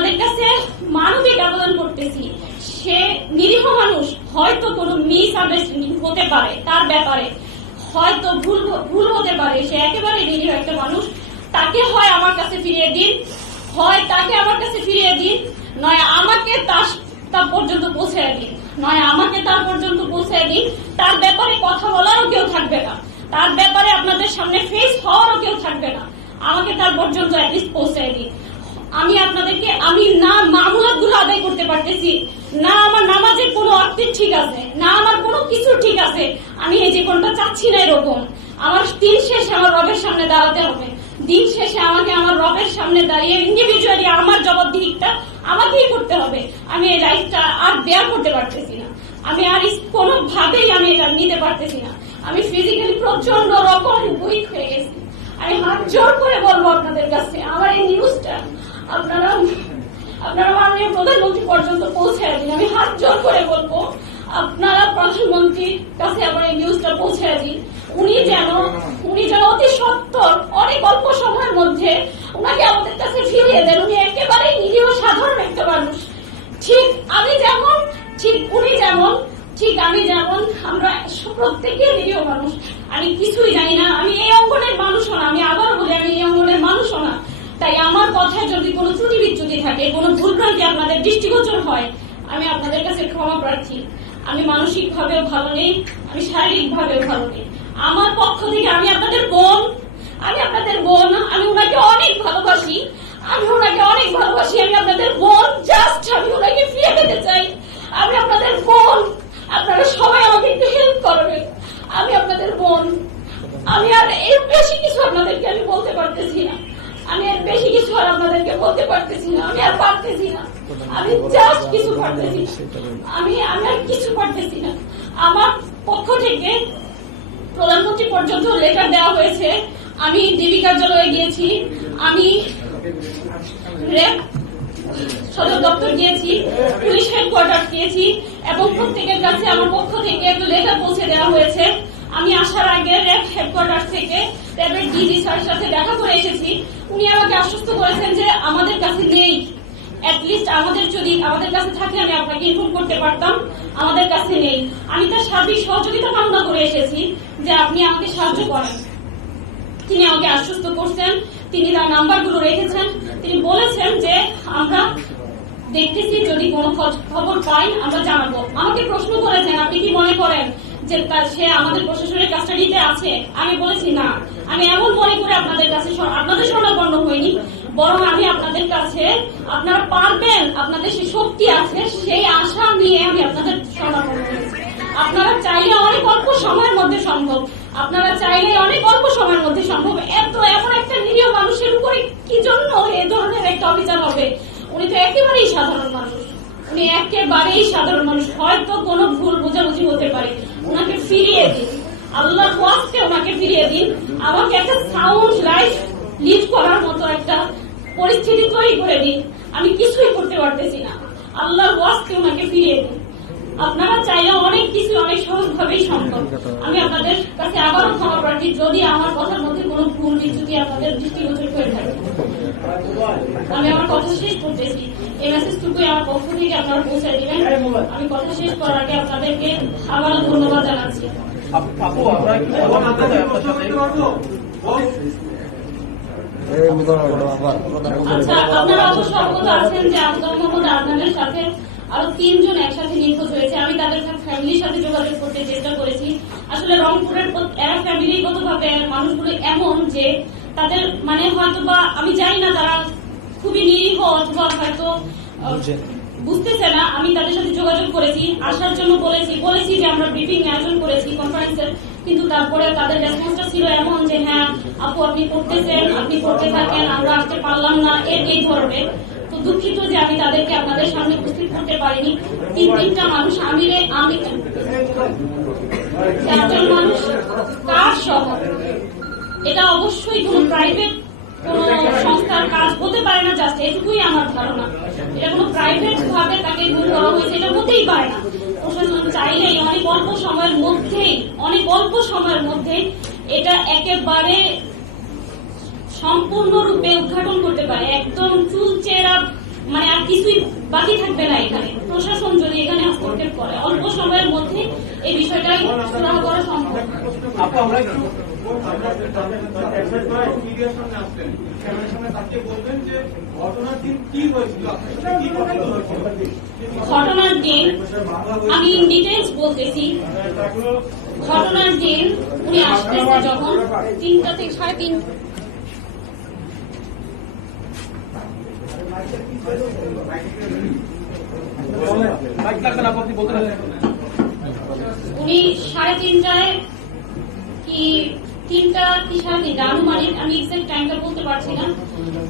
আপনাদের কাছে মানবিক আবেদন করতেছি, সে নিরীহ মানুষ, হয়তো কোনো মিস আন্ডারস্ট্যান্ডিং হতে পারে, তার ব্যাপারে হয়তো ভুল হতে পারে, সে একেবারে নিরীহ একটা মানুষ। তাকে হয় আমার কাছে ফিরিয়ে দিন, হয় তাকে আমার কাছে ফিরিয়ে দিন, নয় আমাকে তার পর্যন্ত পৌঁছে দিন, নয় আমাকে তার পর্যন্ত পৌঁছে দিন। তার ব্যাপারে কথা বলারও কেউ থাকবে না, তার ব্যাপারে আপনাদের সামনে ফেস হওয়ারও কেউ থাকবে না। আমাকে তার পর্যন্ত অ্যাটলিস্ট পৌঁছে দিন। আমি আপনাদেরকে, আমি না মামলাত গুলো আদায় করতে পারতেছি, না আমার নামাজের কোনো অর্থ ঠিক আছে, না আমার কোনো কিছু ঠিক আছে। আমি এই জীবনটা চাচ্ছি না এরকম। আমার দিন শেষে আমার রবের সামনে দাঁড়াতে হবে, দিন শেষে আমাকে আমার রবের সামনে দাঁড়িয়ে ইন্ডিভিজুয়ালি আমার জবাবদিহিটা আমাকেই করতে হবে। আমি এই লাইফটা আর বেয়ার করতে পারতেছি না, আমি আর কোনোভাবেই আমি এটা নিতে পারতেছি না। আমি ফিজিক্যালি প্রচন্ড রকম উইক হয়ে গেছি। আমি হাত জোর করে বলবো আপনাদের কাছে, আমার এই নিউজটা আপনারা মাননীয় প্রধানমন্ত্রী পর্যন্ত পৌঁছে দিন। আমি হাত জোর করে বলবো, আপনারা প্রধানমন্ত্রীর কাছে আমার এই নিউজটা পৌঁছে দিন। উনি যেন অতি সত্বর অনেক অল্প সময়ের মধ্যে উনাকে আমাদের কাছে ফিরিয়ে দেন। উনি একেবারেই নিরীহ সাধারণ একটা মানুষ, ঠিক আমি যেমন, ঠিক উনি যেমন, ঠিক আমি যেমন, আমরা প্রত্যেকে নিরীহ মানুষ। আমি কিছুই জানি না, আমি এই অঙ্গনের মানুষও না, আমি আবারও বলি আমি এই অঙ্গনের মানুষও না। তাই আমার কথায় যদি কোনো ত্রুটি বিচ্যুতি থাকে, কোনো ভুলভ্রান্তি আপনাদের দৃষ্টিগোচর হয়, আমি আপনাদের কাছে ক্ষমা প্রার্থী। আমি মানসিক ভাবেও ভালো নেই, আমি শারীরিক ভাবেও ভালো নেই। আমার পক্ষ থেকে আমি আপনাদের বোন, আমি ওনাকে অনেক ভালোবাসি, আমি আপনাদের বোন। জাস্ট আমি ওনাকে ফিরে পেতে চাই। আমি আপনাদের বোন, আপনারা সবাই আমাকে একটু হেল্প করবেন। আমি আপনাদের বোন। আমি আর এর বেশি কিছু আপনাদেরকে আমি বলতে পারতেছি না, আমি আর বেশি কিছু আর আপনাদেরকে বলতে পারতেছি না, আমি আর পারতেছি না, আমি জাস্ট কিছু পারতেছি না, আমি আর কিছু পারতেছি না। আমার পক্ষ থেকে প্রধানমন্ত্রী পর্যন্ত লেটার দেওয়া হয়েছে, আমি ডিবি কার্যালয়ে গিয়েছি, আমি র্যাব সদর দপ্তর গিয়েছি, পুলিশ হেডকোয়ার্টার গিয়েছি, এবং প্রত্যেকের কাছে আমার পক্ষ থেকে একটা লেটার পৌঁছে দেওয়া হয়েছে। আমি আসার আগে র্যাব হেডকোয়ার্টার থেকে র্যাবের ডিজি স্যারের সাথে দেখা করে এসেছি। উনি আমাকে আশ্বস্ত করেছেন যে আমাদের কাছে নেই, অ্যাটলিস্ট আমাদের কাছে থাকলে আমি আপনাকে ইনফর্ম করতে পারতাম, আমাদের কাছে নেই। আমি তার সার্বিক সহযোগিতা কামনা করে এসেছি যে আপনি আমাকে সাহায্য করেন। তিনি আমাকে আশ্বস্ত করছেন, তিনি তার নাম্বারগুলো রেখেছেন, তিনি বলেছেন যে আমরা দেখতেছি, যদি কোনো খবর পাই আমরা জানাবো। আমাকে প্রশ্ন করেছেন, আপনি কি মনে করেন যে সে আমাদের প্রশাসনের কাস্টাডিতে আছে? আমি বলেছি না, আমি এমন মনে করে আপনাদের শরণাপন্ন হইনি, বরং আমি আপনাদের কাছে, আপনারা পারবেন, আপনাদের সেই শক্তি আছে, সেই আশা নিয়ে আমি আপনাদের শরণাপন্ন হয়েছি। আপনারা চাইলে অনেক অল্প সময়ের মধ্যে সম্ভব, এমন একটা নিরীহ মানুষের উপরে কি জন্য এই ধরনের একটা অভিযান হবে? উনি তো একেবারেই সাধারণ মানুষ, হয়তো কোনো ভুল বোঝাবুঝি হতে পারে। ওনাকে ফিরিয়ে দিন, আল্লাহর ওয়াস্তে ওনাকে ফিরিয়ে দিন। আমাকে একটা সাউন্ড লাইফ লিড করার মতো একটা পরিস্থিতি তৈরি করে দিন। আমি কিছুই করতে পারতেছি না, আল্লাহর ওয়াস্তে ওনাকে ফিরিয়ে দিন। আপনারা চাইলে অনেক কিছু অনেক সহজভাবেই সম্ভব। আমি আপনাদের কাছে আবারও ক্ষমা প্রার্থী যদি আমার কথার মধ্যে কোনো ভুল বিচ্যুতি আপনাদের দৃষ্টিগোচর হয়ে থাকে। আমি আমার কথা শেষ করতেছি, এই মেসেজটুকুই আমার পক্ষ থেকে আপনারা পৌঁছে দিবেন। আমি কথা শেষ করার আগে আপনাদেরকে আবারও ধন্যবাদ জানাচ্ছি। আচ্ছা, আপনারা অবশ্য অবগত আছেন যে আফজাল মোহাম্মদ আদনানের সাথে আরো 3 জন একসাথে নিখোঁজ হয়েছে। আমি তাদের ফ্যামিলির সাথে যোগাযোগ করতে চেষ্টা করেছি। আসলে রংপুরের এরা ফ্যামিলিগত ভাবে মানুষগুলো এমন যে তাদের হয়তো বা আমি জানি না, তারা খুবই নিরীহ অথবা হয়তো বুঝতেছে না। আমি তাদের সাথে যোগাযোগ করেছি, আসার জন্য বলেছি যে আমরা ব্রিফিং আয়োজন করেছি কনফারেন্সের, কিন্তু তারপরে তাদের রেসপন্সটা ছিল এমন যে হ্যাঁ আপু আপনি করতেছেন, আপনি করতে থাকেন, আমরা আসতে পারলাম না, এই ধরনের। তো দুঃখিত যে আমি তাদেরকে আপনাদের সামনে উপস্থিত করতে পারিনি। 3টা মানুষ, আমি 4জন মানুষ কার সহ, এটা অবশ্যই কোনো প্রাইভেট কোন সংস্থার কাজ হতে পারে না। জাস্ট এটুকুই আমার ধারণা, এটা কোনো প্রাইভেট ভাবে তাকে গুম করা হয়েছে, এটা হতেই পারে না। প্রশাসন চাইলেই অনেক অল্প সময়ের মধ্যে এটা একেবারে সম্পূর্ণরূপে উদ্ঘাটন করতে পারে। একদম চুলচেরা বাকি থাকবে না এখানে। প্রশাসন যদি এখানে হস্তক্ষেপ করে অল্প সময়ের মধ্যে এই বিষয়টাই সুরাহা করা সম্ভব। ঘটনার দিন আমি ডিটেলস বলতেছি। ঘটনার দিন উনি আসতেছে যখন 3টা থেকে 3:30। উনি 3:30টায় কি 3টা কি 3:30 আনুমানিক, আমি এক্সাক্ট টাইমটা বলতে পারছি না,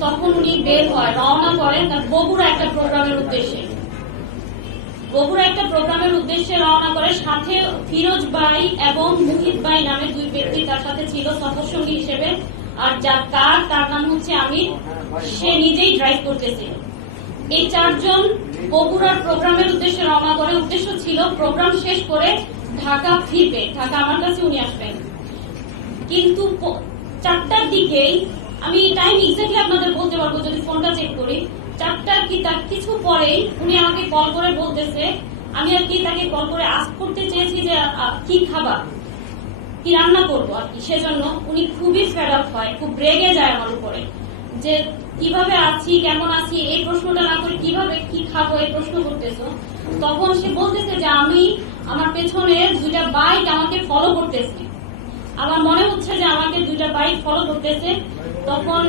তখন উনি বের হয়, রওনা করেন তার বগুড়া একটা প্রোগ্রামের উদ্দেশ্যে। বগুড়া একটা প্রোগ্রামের উদ্দেশ্যে রওনা করে, সাথে ফিরোজ ভাই এবং মুহিত ভাই নামে 2 ব্যক্তি তার সাথে ছিল সফরসঙ্গী হিসেবে। আর যার তার নাম হচ্ছে আমির, সে নিজেই ড্রাইভ করতেছিল। এই 4 জন বগুড়ার প্রোগ্রামের উদ্দেশ্যে রওনা করে। উদ্দেশ্য ছিল প্রোগ্রাম শেষ করে ঢাকা ফিরবে, ঢাকা আমার কাছে উনি আসবেন। কিন্তু 4টার দিকেই, আমি টাইম এক্স্যাক্টলি আপনাদের বলতে পারবো যদি ফোনটা চেক করি, 4টার কি তার কিছু পরেই উনি আমাকে কল করে বলতেছে, আমি আর কি তাকে কল করে আস্ক করতে চেয়েছি যে কি খাবার, কি রান্না করবো আর কি। সেজন্য উনি খুবই ফেড আপ হয়, খুব রেগে যায় আমার উপরে, যে কিভাবে আছি, কেমন আছি, এই প্রশ্নটা না করে কিভাবে কি খাবো এই প্রশ্ন করতেছো। তখন সে বলতেছে যে আমি আমার পেছনে 2টা বাইক আমাকে ফলো করতেছে, আমার মনে হচ্ছে যে আমাকে 2টা বাইক ফলো করতেছে। তখন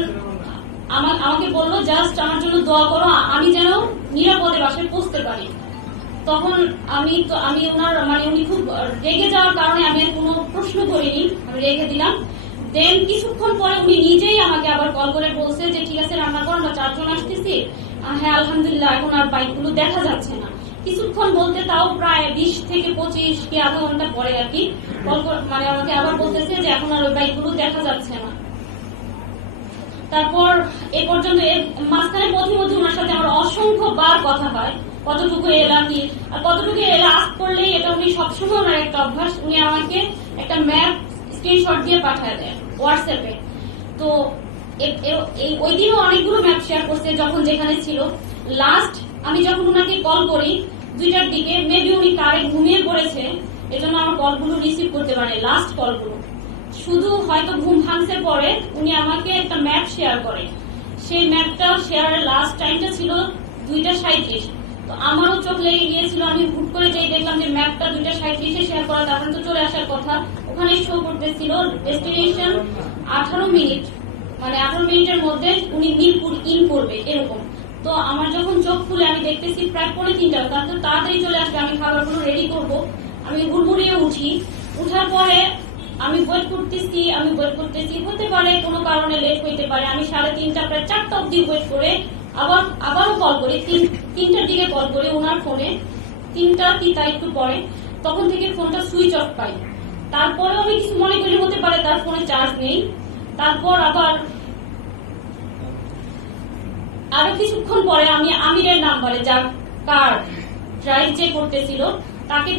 আমাকে বললো জাস্ট আমার জন্য দোয়া করো, আমি যেন নিরাপদে বাসায় পৌঁছতে পারি। তখন আমি ওনার উনি খুব রেগে যাওয়ার কারণে আমি আর কোনো প্রশ্ন করিনি, আমি রেখে দিলাম। দেন কিছুক্ষণ পরে উনি নিজেই আমাকে আবার কল করে বলছে যে ঠিক আছে রান্না করো, আমরা 4 জন আসতেছি। হ্যাঁ আলহামদুলিল্লাহ, এখন আর বাইকগুলো দেখা যাচ্ছে না। কিছুক্ষণ বলতে তাও প্রায় 20 থেকে 25 কি আধা ঘন্টা পরে আর কি আমাকে আবার বলতেছে যে এখন আর ওই বাইকগুলো দেখা যাচ্ছে না। তারপর এ পর্যন্ত মাঝখানে মধ্যে ওনার সাথে আমার অসংখ্য বার কথা হয়, কতটুকু এলাম কি আর কতটুকু এলা আস্ক করলেই, এটা উনি সবসময় ওনার একটা অভ্যাস, উনি আমাকে একটা ম্যাপ স্ক্রিনশট দিয়ে পাঠায় দেয় হোয়াটসঅ্যাপে। তো ওই দিনও অনেকগুলো ম্যাপ শেয়ার করছে যখন যেখানে ছিল। লাস্ট আমি যখন ওনাকে কল করি 2টার দিকে, মেবি উনি কারে ঘুমিয়ে পড়েছে, এজন্য আমার কলগুলো রিসিভ করতে পারে। লাস্ট কলগুলো শুধু হয়তো ঘুম ভাঙছে পরে উনি আমাকে একটা ম্যাপ শেয়ার করে। সেই ম্যাপটা শেয়ারের লাস্ট টাইমটা ছিল 2:37। তো আমারও চোখ লেগে গিয়েছিল, আমি হুট করে যেই দেখলাম যে ম্যাপটা 2:37 শেয়ার করা, তারপরে তো চলে আসার কথা। ওখানে শো করতেছিল ডেস্টিনেশন 18 মিনিট, 18 মিনিটের মধ্যে উনি মিরপুর ইন করবে এরকম। তো আমার যখন চোখ খুলে আমি দেখতেছি প্রায় 2:45, তাহলে তাড়াতাড়ি চলে আসবে, আমি খাবারগুলো রেডি করবো। আমি হুড়মুড়িয়ে উঠি, উঠার পরে আমি ওয়েট করতেছি, হতে পারে কোনো কারণে লেট হইতে পারে। আমি 3:30 প্রায় 4টা অব্দি ওয়েট করে আবারও কল করি, 3টার দিকে কল করি ওনার ফোনে, 3টা একটু পরে। তখন থেকে ফোনটা সুইচ অফ পাই। তারপরে আমি কিছু মনে করি হতে পারে তার ফোনে চার্জ নেই। তারপর আরো কিছুক্ষণ পরে আমি আমিরের নাম্বারে, যার কার ড্রাইভ যে করতেছিল, তাকে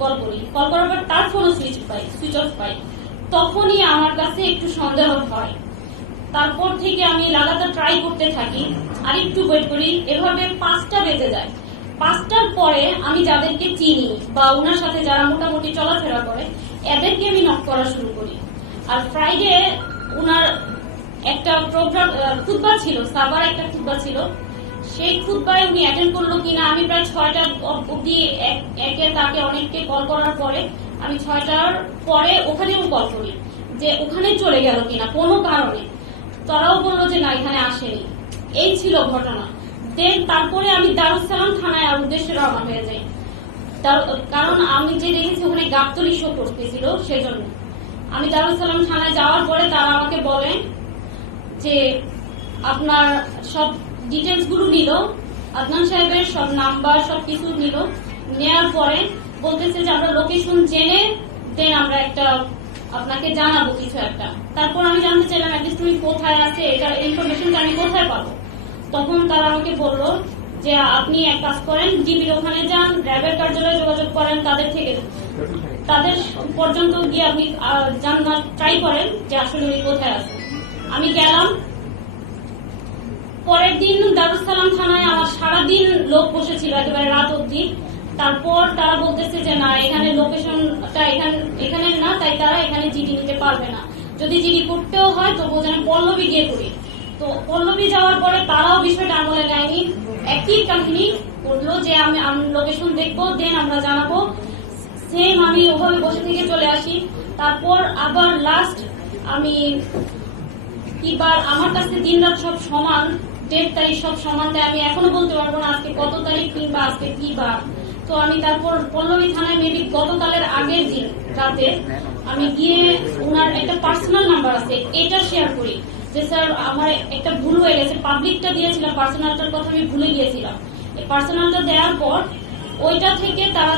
কল করি। কল করার পর তার ফোনও সুইচ অফ পাই। তখনই আমার কাছে একটু সন্দেহ হয়। তারপর থেকে আমি লাগাতার ট্রাই করতে থাকি, আর একটু ওয়েট করি। এভাবে 5টা বেজে যায়। 5টার পরে আমি যাদেরকে চিনি বা ওনার সাথে যারা মোটামুটি চলাফেরা করে, এদেরকে আমি নক করা শুরু করি। আর ফ্রাইডে ওনার একটা প্রোগ্রাম খুতবা ছিল, সাবার একটা খুতবা ছিল, সেই খুতবায় উনি অ্যাটেন্ড করলো কিনা। আমি প্রায় 6টা অব্দি তাকে অনেককে কল করার পরে আমি 6টার পরে ওখানেও কল করি যে ওখানে চলে গেল কিনা কোনো কারণে। তারাও বললো যে না, এখানে আসেনি। এই ছিল ঘটনা। দেন তারপরে আমি দারুস সালাম থানায় উদ্দেশ্যে রওনা হয়ে যাই, কারণ আমি যে দেখেছি ওখানে গাবতলী শো করতেছিল, সেজন্য। আমি দারুস সালাম থানায় যাওয়ার পরে তারা আমাকে বলে যে আপনার সব ডিটেলস গুলো নিল, আদনান সাহেবের সব নাম্বার সবকিছু নিল। নেওয়ার পরে বলতেছে যে আমরা লোকেশন জেনে দেন আমরা একটা আপনাকে জানাবো কিছু একটা। তারপর আমি জানতে চাইলাম অ্যাটলিস্ট তুমি কোথায় আছে, এটার ইনফরমেশনটা আমি কোথায় পাবো। তখন তারা আমাকে বললো যে আপনি এক কাজ করেন, জিবির ওখানে যান, র্যাবের কার্যালয়ে যোগাযোগ করেন, তাদের পর্যন্ত গিয়ে আপনি জানার ট্রাই করেন যে আসলে উনি কোথায় আছে। আমি গেলাম। পরের দিন দারুস সালাম থানায় আমার সারাদিন লোক বসেছিল। ছিল একেবারে রাত অবধি। তারপর তারা বলতেছে যে না, এখানে লোকেশনটা এখানে না, তাই তারা এখানে জিডি নিতে পারবে না। যদি জিডি করতেও হয় তো বোঝানো পল্লবী গিয়ে করি। তো পল্লবী যাওয়ার পরে তারাও বিষয়টা আমলে নেয়নি, একই কাহিনী করলো যে আমি লোকেশন দেখবো, দেন আমরা জানাবো। সেম আমি ওভাবে বসে থেকে চলে আসি। তারপর আবার লাস্ট আমি কিবার আমার কাছে দিন রাত সব সমান, ডেট তারিখ সব সমান, তাই আমি এখনো বলতে পারবো না আজকে কত তারিখ কিংবা আজকে কি বার। তো আমি তারপর পল্লবী থানায় মেবি গতকালের আগের দিন রাতে আমি গিয়ে ওনার একটা পার্সোনাল নাম্বার আছে এটা শেয়ার করি যে স্যার আমার একটা ভুল হয়ে গেছে, পাবলিকটা দিয়েছিলাম, পার্সোনালটার কথা আমি ভুলে গিয়েছিলাম। এই পার্সোনালটা দেওয়ার পর ওইটা থেকে তারা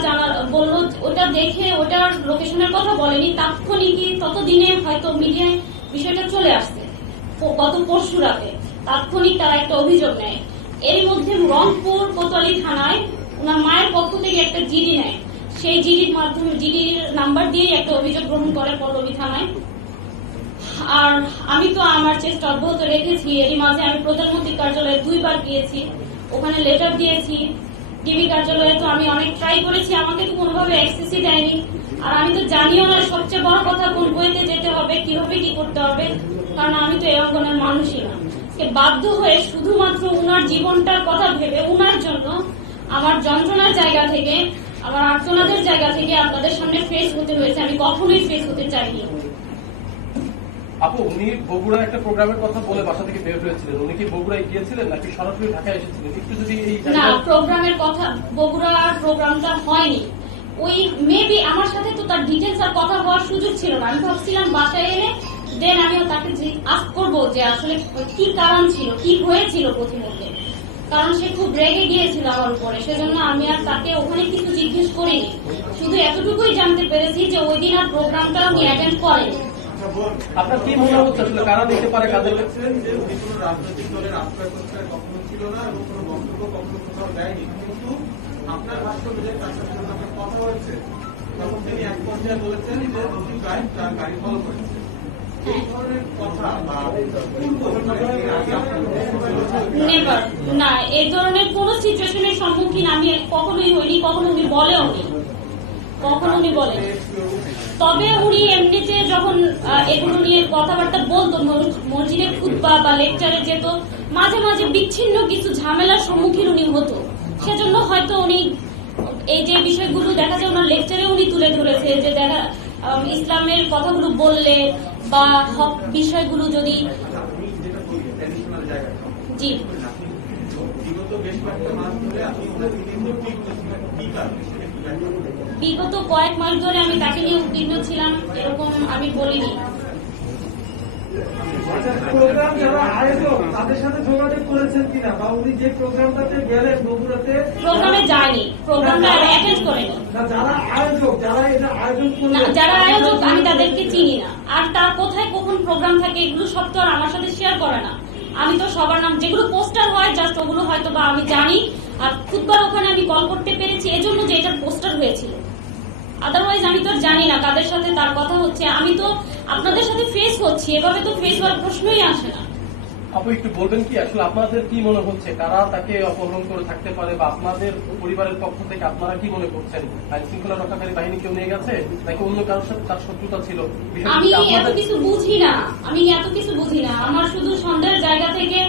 বললো, ওটা দেখে ওটার লোকেশনের কথা বলেনি, তাৎক্ষণিকই ততদিনে হয়তো মিডিয়ায় বিষয়টা চলে আসছে গত পরশু রাতে, তাৎক্ষণিক তারা একটা অভিযোগ নেয়। এর মধ্যে রংপুর কোতোয়ালি থানায় ওনার মায়ের পক্ষ থেকে একটা জিডি নেয়, সেই জিডির মাধ্যমে জিডির নাম্বার দিয়ে একটা অভিযোগ গ্রহণ করে পল্লবী থানায়। আর আমি তো আমার চেষ্টা অব্যাহত রেখেছি। এরই মাঝে আমি প্রধানমন্ত্রীর কার্যালয়ে 2 বার গিয়েছি, ওখানে লেটার দিয়েছি। ডিবি কার্যালয়ে তো আমি অনেক ট্রাই করেছি, আমাকে তো কোনোভাবে অ্যাক্সেসই দেয়নি। আর আমি তো জানিও না সবচেয়ে বড় কথা কোন বইতে যেতে হবে, কিভাবে কি করতে হবে, কারণ আমি তো এই অঙ্গনের মানুষই না। বাধ্য হয়ে শুধুমাত্র উনার জীবনটার কথা ভেবে উনার জন্য আমার যন্ত্রণার জায়গা থেকে, আমার আর্তনাদের জায়গা থেকে আপনাদের সামনে ফেস হতে হয়েছে। আমি কখনোই ফেস হতে চাইনি। আপু, উনি বগুড়া একটা প্রোগ্রামের কথা বলে বাসা থেকে বের হয়েছিলেন, উনি কি বগুড়ায় গিয়েছিলেন নাকি সরাসরি ঢাকায় এসেছিলেন? একটু যদি এই না, প্রোগ্রামের কথা, বগুড়ার প্রোগ্রামটা হয়নি। ওই মেবি আমার সাথে তো তার ডিটেলস আর কথা হওয়ার সুযোগ ছিল না। আমি ভাবছিলাম বাসায় এনে দেন আমিও তাকে আস্ক করবো যে আসলে কি কারণ ছিল, কি হয়েছিল প্রতিমধ্যে, কারণ সে খুব রেগে গিয়েছিল আমার উপরে। সেজন্য আমি আর তাকে ওখানে কিছু জিজ্ঞেস করিনি, শুধু এতটুকুই জানতে পেরেছি যে ওই দিন আর প্রোগ্রামটা উনি অ্যাটেন্ড করেনি। আপনার কি মনে হচ্ছে আসলে কারা দিতে পারে কাদের কাছে? যে উনি কোনো রাজনৈতিক দলের আশ্রয় প্রশ্রয় কখনো ছিল না এবং কোনো বক্তব্য কখনো কোথাও দেয়নি, কিন্তু আপনার ভাষ্য অনুযায়ী তার সাথে যখন আপনার কথা হয়েছে তখন তিনি এক পর্যায়ে বলেছেন যে নতুন গাইড তার গাড়ি ফলো করেছে। এই ধরনের কথা বা নেভার, না, এই ধরনের কোন সিচুয়েশনের সম্মুখীন আমি কখনোই হইনি, কখনো উনি বলেও নি, কখনো উনি বলেন। তবে উনি এমনিতে যখন এগুলো নিয়ে কথাবার্তা বলতো, মসজিদে খুতবা বা লেকচারে যেত, মাঝে মাঝে বিচ্ছিন্ন কিছু ঝামেলার সম্মুখীন উনি হতো। সেজন্য হয়তো উনি এই যে বিষয়গুলো দেখা যায় ওনার লেকচারে উনি তুলে ধরেছে যে দেখা ইসলামের কথাগুলো বললে বা হক বিষয়গুলো যদি জি বিগত বেশ কয়েকটা মাস ধরে আপনি ওনাকে নিয়ে কি কারণে বিগত কয়েক মাস ধরে আমি তাকে নিয়ে উদ্বিগ্ন ছিলাম এরকম আমি বলিনি। প্রোগ্রাম যারা আয়োজক তাদের সাথে যোগাযোগ করেছেন কিনা, বা উনি যে প্রোগ্রামটাতে গেলেন বগুড়াতে প্রোগ্রামে যায়নি, প্রোগ্রামটা অ্যাটেন্ড করেনি। না, যারা আয়োজক, যারা এটা আয়োজন না, করলেন, যারা আয়োজক আমি তাদেরকে চিনি না। আর তার কোথায় কখন প্রোগ্রাম থাকে এগুলো সব তো আর আমার সাথে শেয়ার করে না। আমি তো সবার নাম, যেগুলো পোস্টার হয় জাস্ট ওগুলো হয়তো বা আমি জানি। আর খুদবার ওখানে আমি কল করতে পেরেছি এজন্য যে এটা পোস্টার হয়েছিল, আদারওয়াইজ আমি তো জানি না কাদের সাথে তার কথা হচ্ছে। আমি তো আপনাদের সাথে ফেস হচ্ছি, এভাবে তো ফেস হওয়ার প্রশ্নই আসে না। আপু, একটু বলবেন কি আসলে আপনাদের কি মনে হচ্ছে, কারা তাকে অপহরণ করে থাকতে পারে, বা আপনাদের পরিবারের পক্ষ থেকে আপনারা কি মনে করছেন? আইন শৃঙ্খলা রক্ষাকারী বাহিনী কেউ নিয়ে গেছে নাকি অন্য কারোর সাথে তার শত্রুতা ছিল? আমি এত কিছু বুঝি না, আমার শুধু সন্দেহের জায়গা থেকে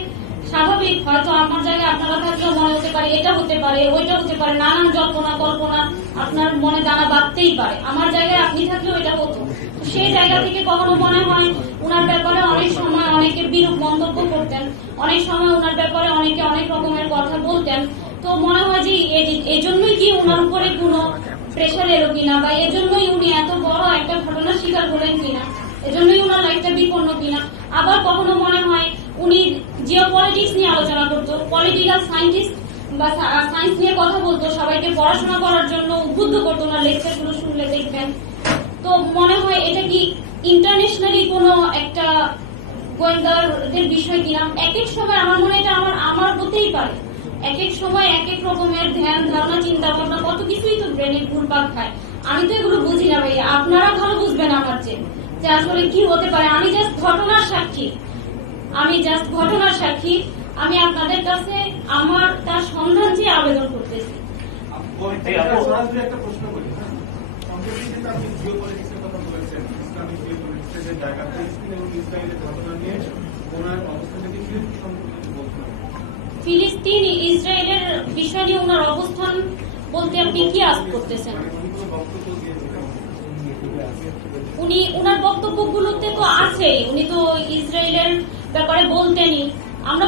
স্বাভাবিক, হয়তো আমার জায়গায় আপনারা থাকলেও মনে হতে পারে এটা হতে পারে ওইটা হতে পারে, নানান জল্পনা কল্পনা আপনার মনে দানা বাঁধতেই পারে। আমার জায়গায় আপনি থাকলেও এটা হতো। সেই জায়গা থেকে কখনো মনে হয় ওনার ব্যাপারে অনেক সময় অনেকে বিরূপ মন্তব্য করতেন, অনেক সময় ওনার ব্যাপারে অনেকে অনেক রকমের কথা বলতেন। তো মনে হয় যে এজন্যই কি ওনার উপরে কোনো প্রেশার এলো কিনা, বা এজন্যই উনি এত বড় একটা ঘটনার শিকার হলেন কিনা, এজন্যই ওনার লাইফটা বিপন্ন কিনা। আবার কখনো মনে হয় উনি জিও পলিটিক্স নিয়ে আলোচনা করতো, পলিটিক্যাল সায়েন্টিস্ট বা সায়েন্স নিয়ে কথা বলতো, সবাইকে পড়াশোনা করার জন্য উদ্বুদ্ধ করতো। ওনার লেকচার গুলো শুনলে দেখবেন। তো মনে হয় এটা কি ইন্টারন্যাশনালি কোনো একটা গোয়েন্দাদের বিষয় কিনা। এক এক সময় আমার মনে এটা আমার হতেই পারে, এক এক সময় এক এক রকমের ধ্যান ধারণা চিন্তা ভাবনা কত কিছুই তো ব্রেনে ঘুরপাক খায়। আমি তো এগুলো বুঝি না ভাইয়া, আপনারা ভালো বুঝবেন আমার যে আসলে কি হতে পারে। আমি জাস্ট ঘটনার সাক্ষী। আমি আপনাদের কাছে আমার তার সন্ধান চেয়ে আবেদন করতেছি। সরাসরি একটা প্রশ্ন করি, হ্যাঁ? সম্প্রতি কিন্তু আপনি জিওপলিটিক্সের কথা বলেছেন, ইসলামিক জিওপলিটিক্সের যে জায়গা, ফিলিস্তিন এবং ইসরায়েলের ঘটনা নিয়ে ওনার অবস্থা থেকে কি সম্পর্কে বলছেন? ফিলিস্তিন ইসরায়েলের বিষয় নিয়ে ওনার অবস্থান বলতে আপনি কি আজ করতেছেন? মানে উনি কোনো বক্তব্য দিয়েছেন? উনি ওনার বক্তব্যগুলোতে তো আছেই, উনি তো ইসরায়েলের ব্যাপারে বলতেনই। আমরা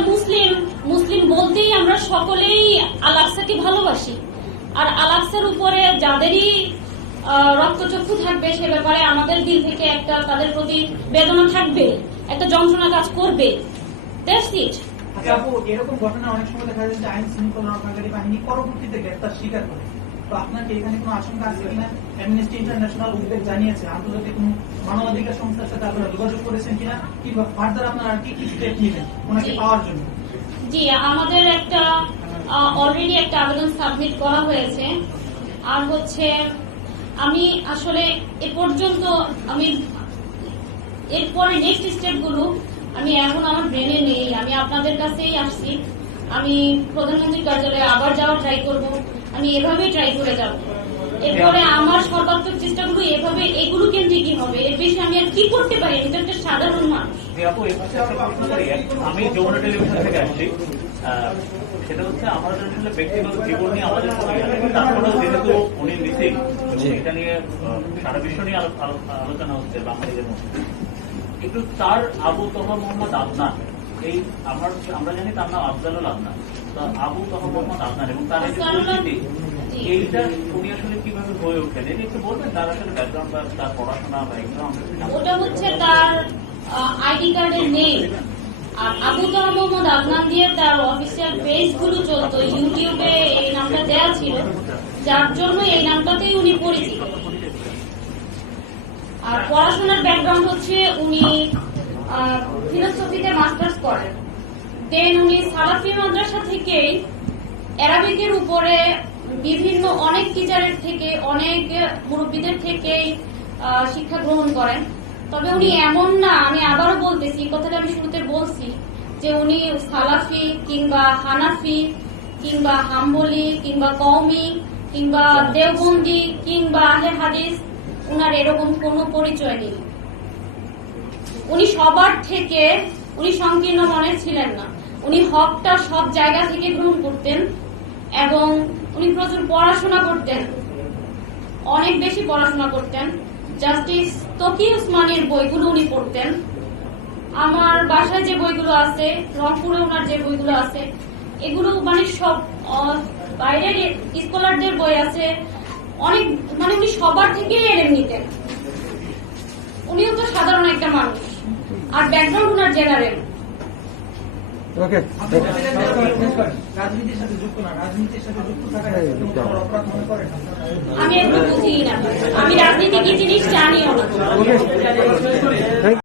মুসলিম বলতেই আমরা সকলেই আল আকসাকে ভালোবাসি, আর আল আকসার উপরে যাদেরই রক্তচক্ষু থাকবে সে ব্যাপারে আমাদের দিল থেকে একটা তাদের প্রতি বেদনা থাকবে, একটা যন্ত্রণা কাজ করবে। That's it. আচ্ছা আপু, এরকম ঘটনা অনেক সময় দেখা যায় যে আইন শৃঙ্খলা রক্ষাকারী বাহিনী পরবর্তীতে গ্রেপ্তার স্বীকার করে। তো আপনার কি এখানে কোনো আশঙ্কা আছে কিনা? অ্যামনেস্টি ইন্টারন্যাশনাল উদ্বেগ জানিয়েছে, আন্তর্জাতিক কোনো মানবাধিকার সংস্থার সাথে আপনারা যোগাযোগ করেছেন কিনা, কিংবা ফার্দার আপনারা আর কি কি স্টেপ নেবেন ওনাকে পাওয়ার জন্য? জি, আমাদের একটা অলরেডি একটা আবেদন সাবমিট করা হয়েছে। আর হচ্ছে আমি আসলে এ পর্যন্ত আমি এরপরে নেক্সট স্টেপগুলো আমি এখন আমার ব্রেনে নেই। আমি আপনাদের কাছেই আসছি, আমি প্রধানমন্ত্রীর কার্যালয়ে আবার যাওয়ার ট্রাই করব, আমি এভাবেই ট্রাই করে যাব। এরপরে আমার সর্বাত্মক চেষ্টাগুলো এভাবে এগুলো কেন্দ্রিকই হবে। এর বেশি আমি আর কি করতে পারি? আমি তো একটা সাধারণ মানুষ। আপু একটা প্রশ্ন করি, আমি যমুনা টেলিভিশন থেকে আসছি। সেটা হচ্ছে আমাদের আসলে ব্যক্তিগত জীবন নিয়ে আমাদের তারপরেও যেহেতু উনি মিসিং এবং এটা নিয়ে সারা বিশ্ব নিয়ে আলোচনা হচ্ছে বাঙালিদের মধ্যে, একটু তার আবু তহা মোহাম্মদ আদনান, এই আমরা জানি তার নাম আফজালুল আদনান, তো আবু তহা মোহাম্মদ আদনান এবং তার এই যে পরিস্থিতি, এইটা উনি আসলে কিভাবে হয়ে ওঠেন এটা একটু বলবেন? তার আসলে ব্যাকগ্রাউন্ড বা তার পড়াশোনা বা এগুলো আমরা একটু জানতে ওটা হচ্ছে তার আইডি কার্ডের নেম। আর আবু তহা মোহাম্মদ আদনান দিয়ে তার অফিসিয়াল পেজ গুলো চলতো, ইউটিউবে এই নামটা দেওয়া ছিল, যার জন্য এই নামটাতেই উনি পরিচিত। আর পড়াশোনার ব্যাকগ্রাউন্ড হচ্ছে উনি ফিলোসফিতে মাস্টার্স করেন, দেন উনি সালাফি মাদ্রাসা থেকে অ্যারাবিকের উপরে বিভিন্ন অনেক টিচারের থেকে অনেক মুরব্বীদের থেকেই শিক্ষা গ্রহণ করেন। তবে উনি এমন না, আমি আবারও বলতেছি, এই কথাটা আমি শুরুতে বলছি যে উনি সালাফি কিংবা হানাফি কিংবা হাম্বলি কিংবা কওমি কিংবা দেওবন্দি কিংবা আহলে হাদিস, উনার এরকম কোনো পরিচয় নেই। উনি সবার থেকে উনি সংকীর্ণ মনের ছিলেন না, উনি হকটা সব জায়গা থেকে গ্রহণ করতেন এবং উনি প্রচুর পড়াশোনা করতেন, অনেক বেশি পড়াশোনা করতেন। জাস্টিস তকি উসমানীর বইগুলো উনি পড়তেন। আমার বাসায় যে বইগুলো আছে, রংপুরে ওনার যে বইগুলো আছে, এগুলো মানে সব বাইরের স্কলারদের বই আছে অনেক, মানে উনি সবার থেকে এলেন নিতেন। উনিও তো সাধারণ একটা মানুষ, আর ব্যাকগ্রাউন্ড ওনার জেনারেল। রাজনীতির সাথে যুক্ত না, রাজনীতির সাথে যুক্ত থাকার অপরাধ মনে করেন? আমি এগুলো বুঝি না, আমি রাজনীতি কি জিনিস জানিও না।